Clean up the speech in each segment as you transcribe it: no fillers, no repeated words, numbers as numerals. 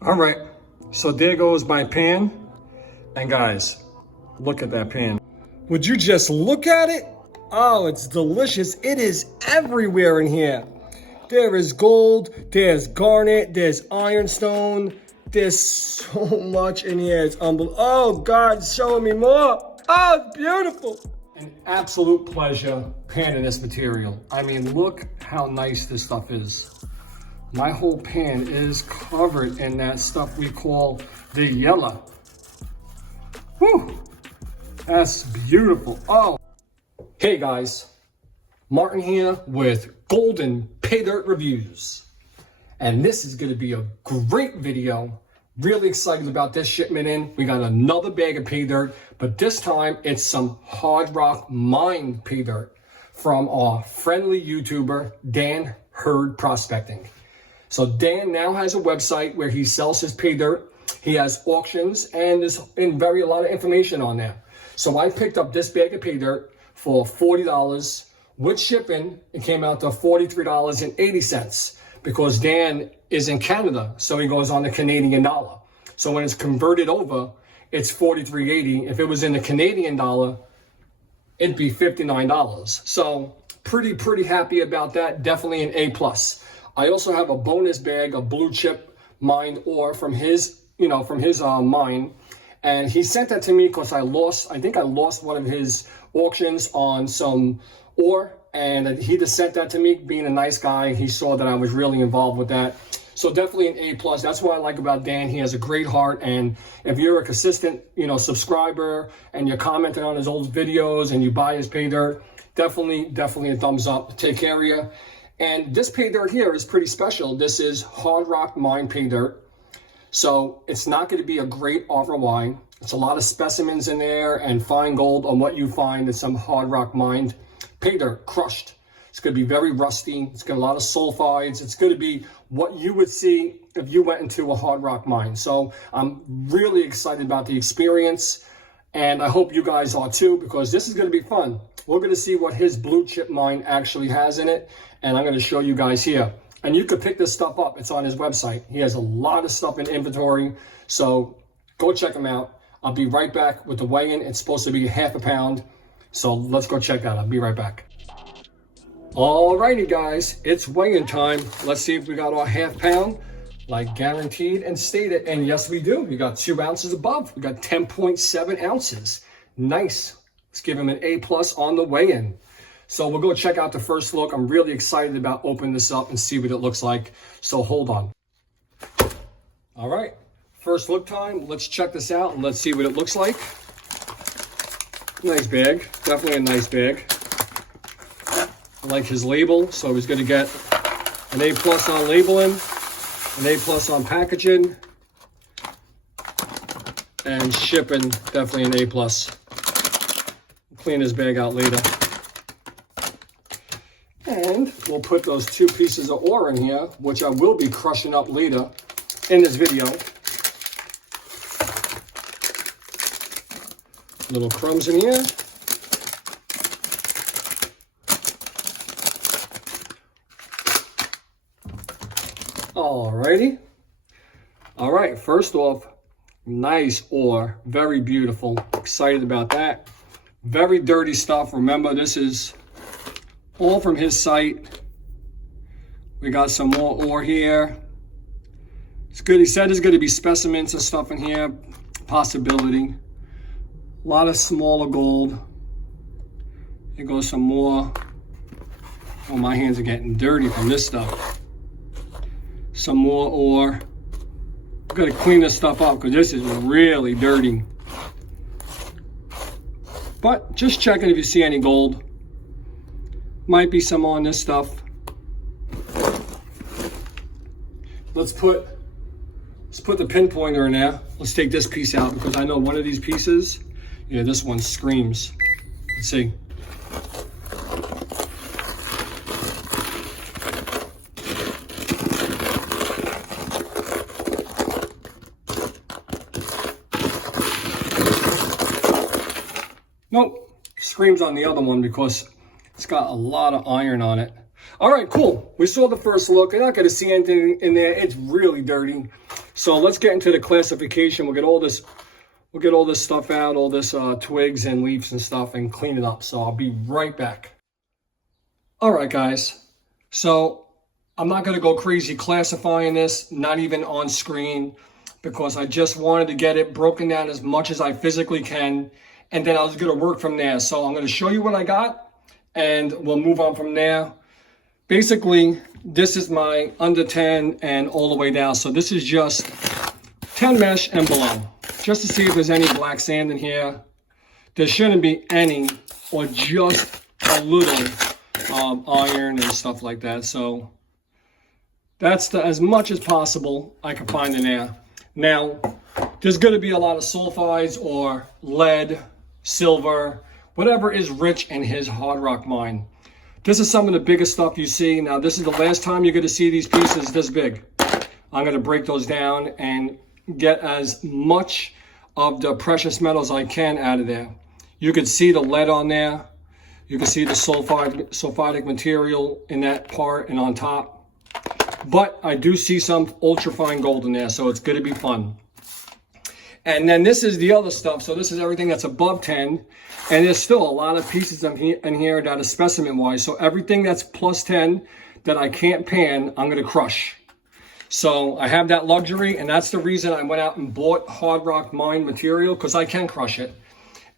All right, so there goes my pan. And guys, look at that pan. Would you just look at it? Oh, it's delicious. It is everywhere in here. There is gold, there's garnet, there's ironstone. There's so much in here. It's unbelievable. Oh, God's showing me more. Oh, it's beautiful. An absolute pleasure panning this material. I mean, look how nice this stuff is. My whole pan is covered in that stuff we call the yellow. Whew, that's beautiful. Oh, hey guys, Martin here with Golden Paydirt Reviews. And this is gonna be a great video. Really excited about this shipment in. We got another bag of pay dirt, but this time it's some hard rock mine pay dirt from our friendly YouTuber, Dan Hurd Prospecting. So Dan now has a website where he sells his pay dirt. He has auctions and there's a lot of information on there. So I picked up this bag of pay dirt for $40. With shipping, it came out to $43.80 because Dan is in Canada, so he goes on the Canadian dollar. So when it's converted over, it's $43.80. If it was in the Canadian dollar, it'd be $59. So pretty happy about that. Definitely an A+. I also have a bonus bag of blue chip mined ore from his, mine. And he sent that to me because I think I lost one of his auctions on some ore. And he just sent that to me, being a nice guy. He saw that I was really involved with that. So definitely an A+. That's what I like about Dan. He has a great heart. And if you're a consistent, subscriber and you're commenting on his old videos and you buy his pay dirt, definitely a thumbs up. Take care of you. And this pay dirt here is pretty special. This is hard rock mine pay dirt. So it's not going to be a great ROI. It's a lot of specimens in there and fine gold on what you find in some hard rock mined pay dirt, crushed. It's going to be very rusty. It's got a lot of sulfides. It's going to be what you would see if you went into a hard rock mine. So I'm really excited about the experience, and I hope you guys are too, because this is going to be fun. We're going to see what his blue chip mine actually has in it, and I'm going to show you guys here. And you could pick this stuff up. It's on his website. He has a lot of stuff in inventory, so go check him out. I'll be right back with the weigh-in. It's supposed to be half a pound. So let's go check that out. I'll be right back. Alrighty guys, it's weighing time. Let's see if we got our half pound like guaranteed and stated. And yes, we do. We got 2 ounces above. We got 10.7 ounces. Nice. Let's give him an A+ on the weigh-in. So we'll go check out the first look. I'm really excited about opening this up and see what it looks like. So hold on. All right, first look time. Let's check this out and let's see what it looks like. Nice bag, definitely a nice bag. I like his label, so he's gonna get an A+ on labeling, an A+ on packaging, and shipping, definitely an A+. Clean his bag out later. And we'll put those 2 pieces of ore in here, which I will be crushing up later in this video. Little crumbs in here. Alrighty. All right, first off, nice ore, very beautiful. Excited about that. Very dirty stuff. Remember, this is all from his site. We got some more ore here. It's good. He said there's going to be specimens and stuff in here. Possibility. A lot of smaller gold. Here goes some more. Oh, my hands are getting dirty from this stuff. Some more ore. I've got to clean this stuff up because this is really dirty. But just checking if you see any gold. Might be some on this stuff. Let's put the pinpointer in there. Let's take this piece out because I know one of these pieces, yeah, this one screams. Let's see. Nope, screams on the other one because it's got a lot of iron on it. All right, cool. We saw the first look. You're not going to see anything in there. It's really dirty. So let's get into the classification. We'll get all this stuff out, all this twigs and leaves and stuff, and clean it up. So I'll be right back. All right, guys. So I'm not going to go crazy classifying this, not even on screen, because I just wanted to get it broken down as much as I physically can, and then I was going to work from there. So I'm going to show you what I got, and we'll move on from there. Basically, this is my under 10 and all the way down. So this is just 10 mesh and below, just to see if there's any black sand in here. There shouldn't be any, or just a little iron and stuff like that. So that's as much as possible I can find in there. Now, there's going to be a lot of sulfides or lead, silver, whatever is rich in his hard rock mine. This is some of the biggest stuff you see. Now, this is the last time you're going to see these pieces this big. I'm going to break those down and get as much of the precious metals I can out of there. You can see the lead on there. You can see the sulfidic material in that part and on top. But I do see some ultra fine gold in there, so it's going to be fun. And then this is the other stuff. So this is everything that's above 10. And there's still a lot of pieces in here that is specimen-wise. So everything that's plus 10 that I can't pan, I'm going to crush. So I have that luxury, and that's the reason I went out and bought hard rock mine material, because I can crush it.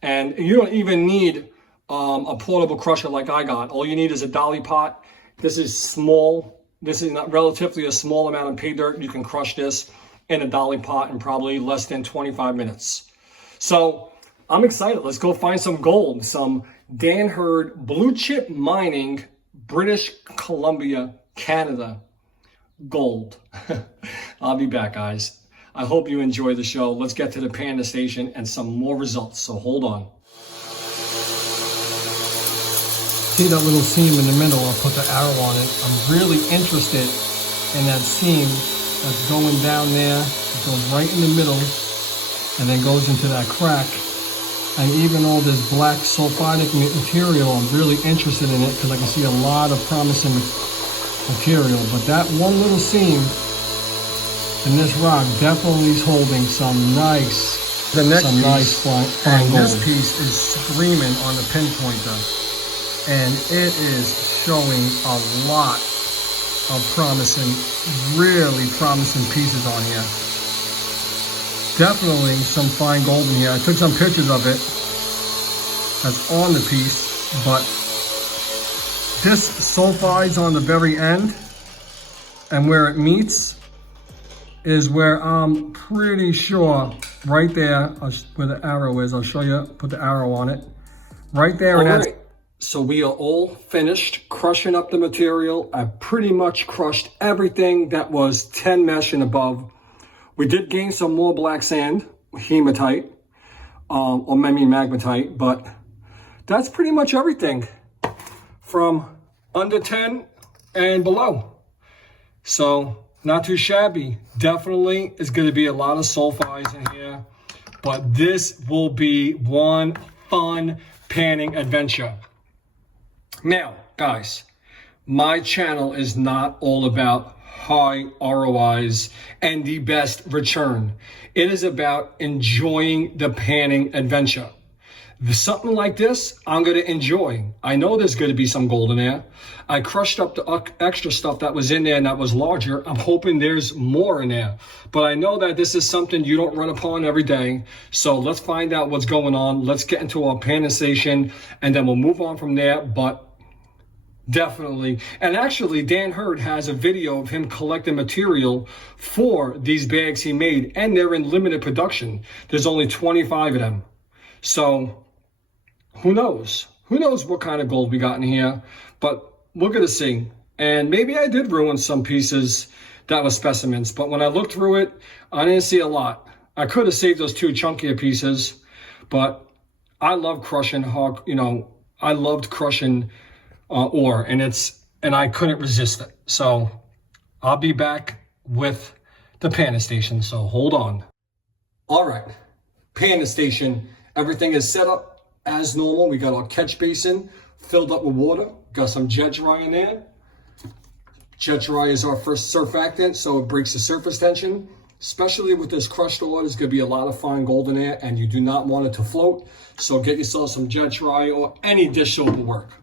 And you don't even need a portable crusher like I got. All you need is a dolly pot. This is small. This is not relatively a small amount of pay dirt. You can crush this in a dolly pot in probably less than 25 minutes. So I'm excited. Let's go find some gold, some Dan Hurd blue chip mining, British Columbia, Canada gold. I'll be back, guys. I hope you enjoy the show. Let's get to the Panda Station and some more results. So hold on. See that little seam in the middle? I'll put the arrow on it. I'm really interested in that seam that's going down there. It goes right in the middle and then goes into that crack. And even all this black sulfidic material, I'm really interested in it because I can see a lot of promising material. But that one little seam in this rock definitely is holding some nice, fine gold. This piece is screaming on the pinpointer. And it is showing a lot of promising, really promising pieces on here. Definitely some fine gold in here. I took some pictures of it that's on the piece, but this sulfide's on the very end, and where it meets is where I'm pretty sure, right there, where the arrow is. I'll show you, put the arrow on it. Right there, and that's... So we are all finished crushing up the material. I pretty much crushed everything that was 10 mesh and above. We did gain some more black sand, hematite, or maybe magmatite, but that's pretty much everything from under 10 and below. So not too shabby. Definitely is going to be a lot of sulfides in here, but this will be one fun panning adventure. Now, guys, my channel is not all about high ROIs and the best return. It is about enjoying the panning adventure. Something like this, I'm going to enjoy. I know there's going to be some gold in there. I crushed up the extra stuff that was in there and that was larger. I'm hoping there's more in there. But I know that this is something you don't run upon every day. So let's find out what's going on. Let's get into our panning station, and then we'll move on from there. But definitely. And actually, Dan Hurd has a video of him collecting material for these bags he made, and they're in limited production. There's only 25 of them. So who knows? Who knows what kind of gold we got in here? But we're going to see. And maybe I did ruin some pieces that were specimens. But when I looked through it, I didn't see a lot. I could have saved those two chunkier pieces. But I love crushing hog. You know, I loved crushing ore, and I couldn't resist it. So I'll be back with the Panda Station. So hold on. All right, Panda Station. Everything is set up as normal. We got our catch basin filled up with water. Got some jet dry in there. Jet dry is our first surfactant, so it breaks the surface tension. Especially with this crushed ore, there's gonna be a lot of fine gold in there and you do not want it to float. So get yourself some jet dry or any dish soap will work.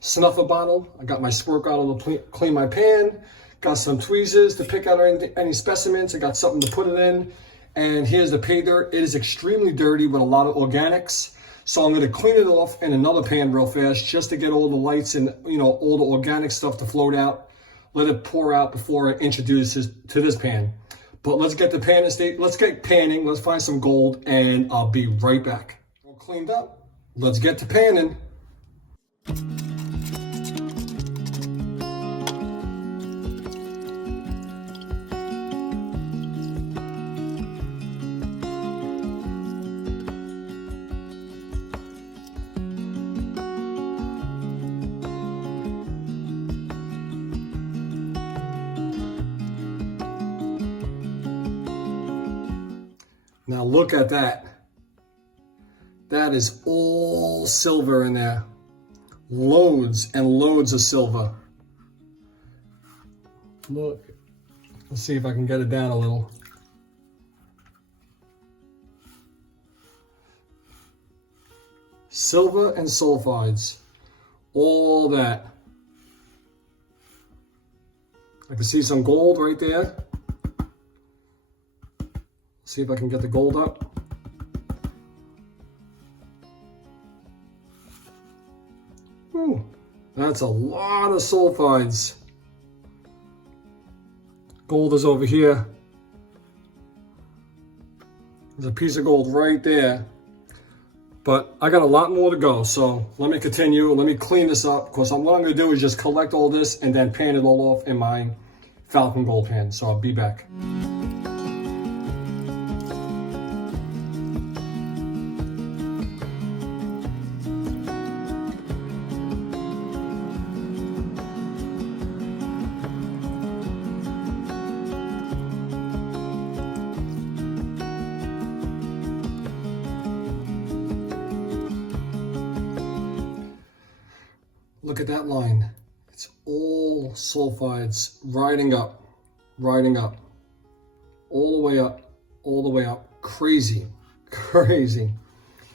Snuffer bottle, I got my squirt bottle to clean my pan. Got some tweezers to pick out any specimens. I got something to put it in. And here's the Paydirt. It is extremely dirty with a lot of organics. So I'm gonna clean it off in another pan real fast just to get all the lights and all the organic stuff to float out. Let it pour out before I introduce it to this pan. But let's get the pan state. Let's get panning. Let's find some gold and I'll be right back. All cleaned up. Let's get to panning. Now look at that. That is all silver in there. Loads and loads of silver. Look. Let's see if I can get it down a little. Silver and sulfides. All that. I can see some gold right there. See if I can get the gold up. Ooh, that's a lot of sulfides. Gold is over here. There's a piece of gold right there. But I got a lot more to go, so let me continue. Let me clean this up, because what I'm going to do is just collect all this and then pan it all off in my Falcon Gold pan. So I'll be back. Look at that line. It's all sulfides riding up, all the way up, all the way up. Crazy, crazy.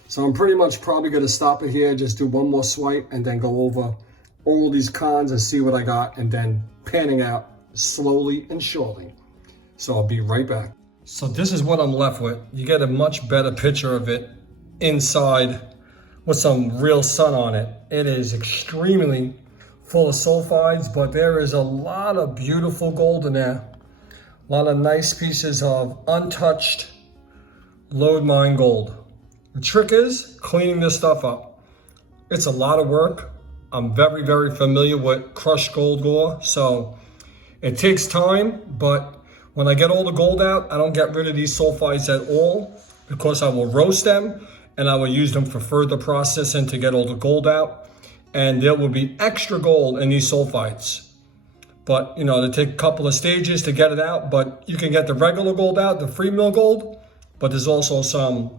So I'm pretty much probably going to stop it here, just do one more swipe and then go over all these cons and see what I got and then panning out slowly and surely. So I'll be right back. So this is what I'm left with. You get a much better picture of it inside with some real sun on it. It is extremely full of sulfides, but there is a lot of beautiful gold in there. A lot of nice pieces of untouched lode mine gold. The trick is cleaning this stuff up. It's a lot of work. I'm very, very familiar with crushed gold ore, so it takes time, but when I get all the gold out, I don't get rid of these sulfides at all, because I will roast them and I will use them for further processing to get all the gold out. And there will be extra gold in these sulfides. But, they take a couple of stages to get it out, but you can get the regular gold out, the free mill gold, but there's also some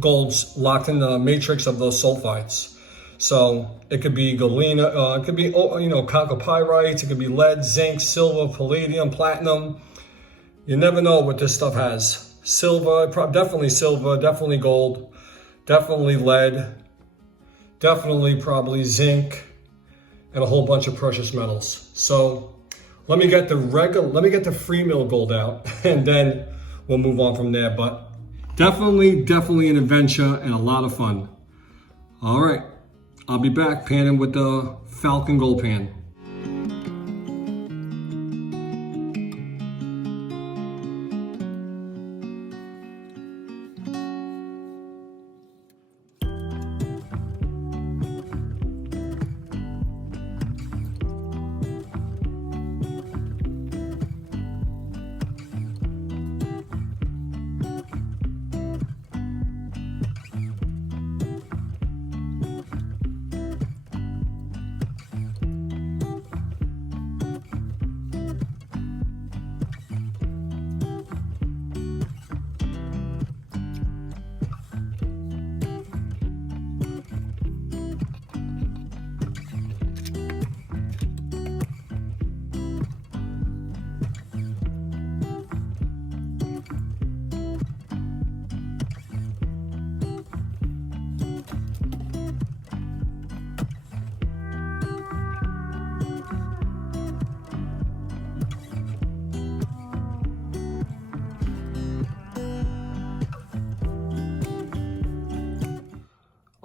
golds locked in the matrix of those sulfides. So it could be galena, it could be, chalcopyrites, it could be lead, zinc, silver, palladium, platinum. You never know what this stuff has. Silver, definitely gold, definitely lead, definitely probably zinc, and a whole bunch of precious metals. So let me get the free mill gold out and then we'll move on from there. But definitely an adventure and a lot of fun. All right, I'll be back panning with the Falcon Gold pan.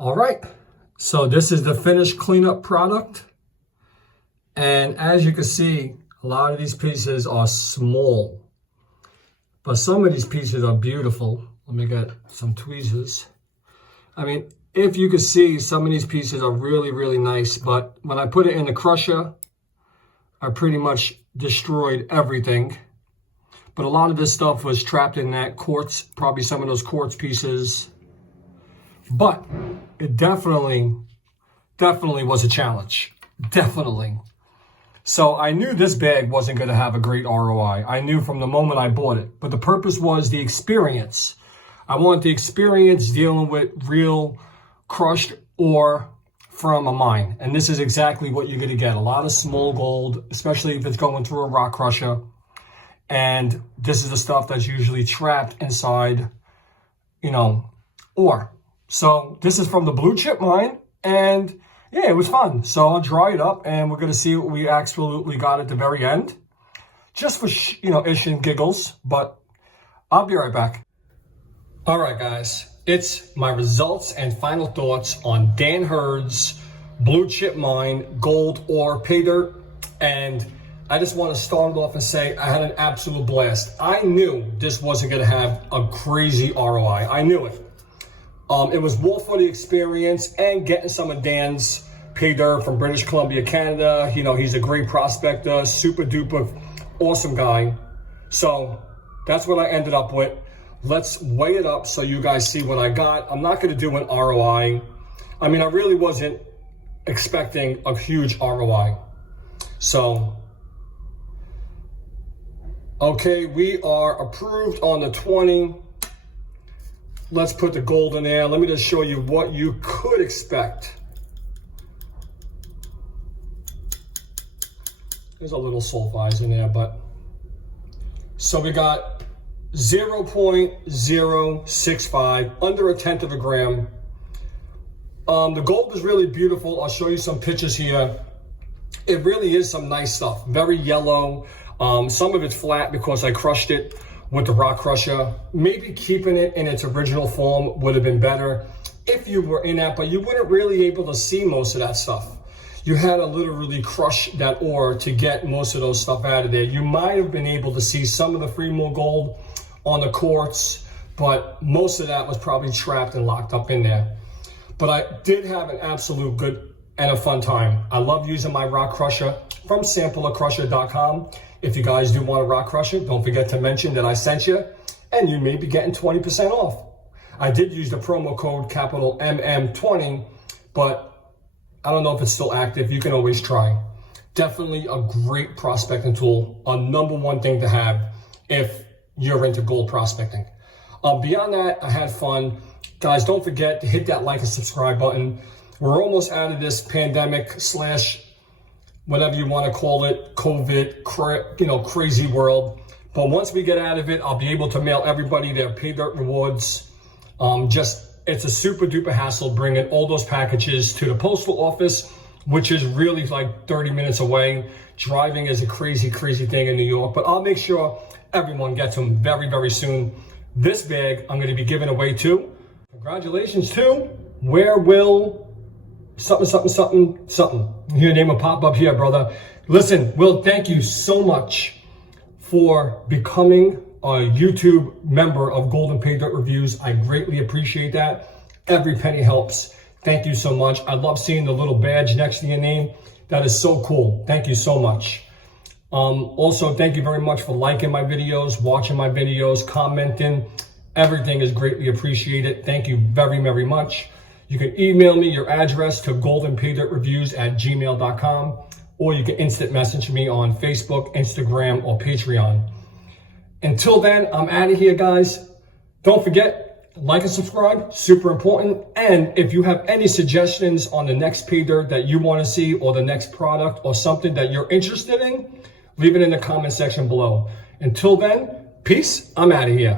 All right, so this is the finished cleanup product. And as you can see, a lot of these pieces are small, but some of these pieces are beautiful. Let me get some tweezers. I mean, if you can see, some of these pieces are really, really nice, but when I put it in the crusher, I pretty much destroyed everything. But a lot of this stuff was trapped in that quartz, probably some of those quartz pieces. But it definitely was a challenge. Definitely. So I knew this bag wasn't going to have a great ROI. I knew from the moment I bought it. But the purpose was the experience. I want the experience dealing with real crushed ore from a mine. And this is exactly what you're going to get. A lot of small gold, especially if it's going through a rock crusher. And this is the stuff that's usually trapped inside, ore. So this is from the blue chip mine. And yeah, it was fun. So I'll dry it up and we're going to see what we absolutely got at the very end. Just for, ish and giggles. But I'll be right back. All right, guys. It's my results and final thoughts on Dan Hurd's blue chip mine, gold ore Paydirt. And I just want to start off and say I had an absolute blast. I knew this wasn't going to have a crazy ROI. I knew it. It was more for the experience and getting some of Dan's Paydirt from British Columbia, Canada. He's a great prospector, super duper awesome guy. So that's what I ended up with. Let's weigh it up so you guys see what I got. I'm not going to do an ROI. I mean, I really wasn't expecting a huge ROI. So, okay, we are approved on the 20. Let's put the gold in there. Let me just show you what you could expect. There's a little sulfides in there, but so we got 0.065, under a tenth of a gram. The gold is really beautiful. I'll show you some pictures here. It really is some nice stuff. Very yellow. Some of it's flat because I crushed it with the rock crusher. Maybe keeping it in its original form would have been better if you were in that, but you wouldn't really able to see most of that stuff. You had to literally crush that ore to get most of those stuff out of there. You might have been able to see some of the free mold gold on the quartz, but most of that was probably trapped and locked up in there. But I did have an absolute good and a fun time. I love using my rock crusher from samplercrusher.com. If you guys do want a rock crusher, don't forget to mention that I sent you, and you may be getting 20% off. I did use the promo code capital MM20, but I don't know if it's still active. You can always try. Definitely a great prospecting tool, a #1 thing to have if you're into gold prospecting. Beyond that, I had fun. Guys, don't forget to hit that like and subscribe button. We're almost out of this pandemic / whatever you want to call it, COVID, crazy world. But once we get out of it, I'll be able to mail everybody their Paydirt rewards. It's a super duper hassle bringing all those packages to the postal office, which is really like 30 minutes away. Driving is a crazy, crazy thing in New York, but I'll make sure everyone gets them very, very soon. This bag I'm going to be giving away too. Congratulations to Where Will something. Your name will pop up here, brother. Listen, Will, thank you so much for becoming a YouTube member of Golden Paydirt Reviews. I greatly appreciate that. Every penny helps. Thank you so much. I love seeing the little badge next to your name. That is so cool. Thank you so much. Also, thank you very much for liking my videos, watching my videos, commenting. Everything is greatly appreciated. Thank you very, very much. You can email me your address to goldenpaydrtreviews@gmail.com, or you can instant message me on Facebook, Instagram, or Patreon. Until then, I'm out of here, guys. Don't forget, like and subscribe, super important. And if you have any suggestions on the next Paydirt that you want to see, or the next product, or something that you're interested in, leave it in the comment section below. Until then, peace. I'm out of here.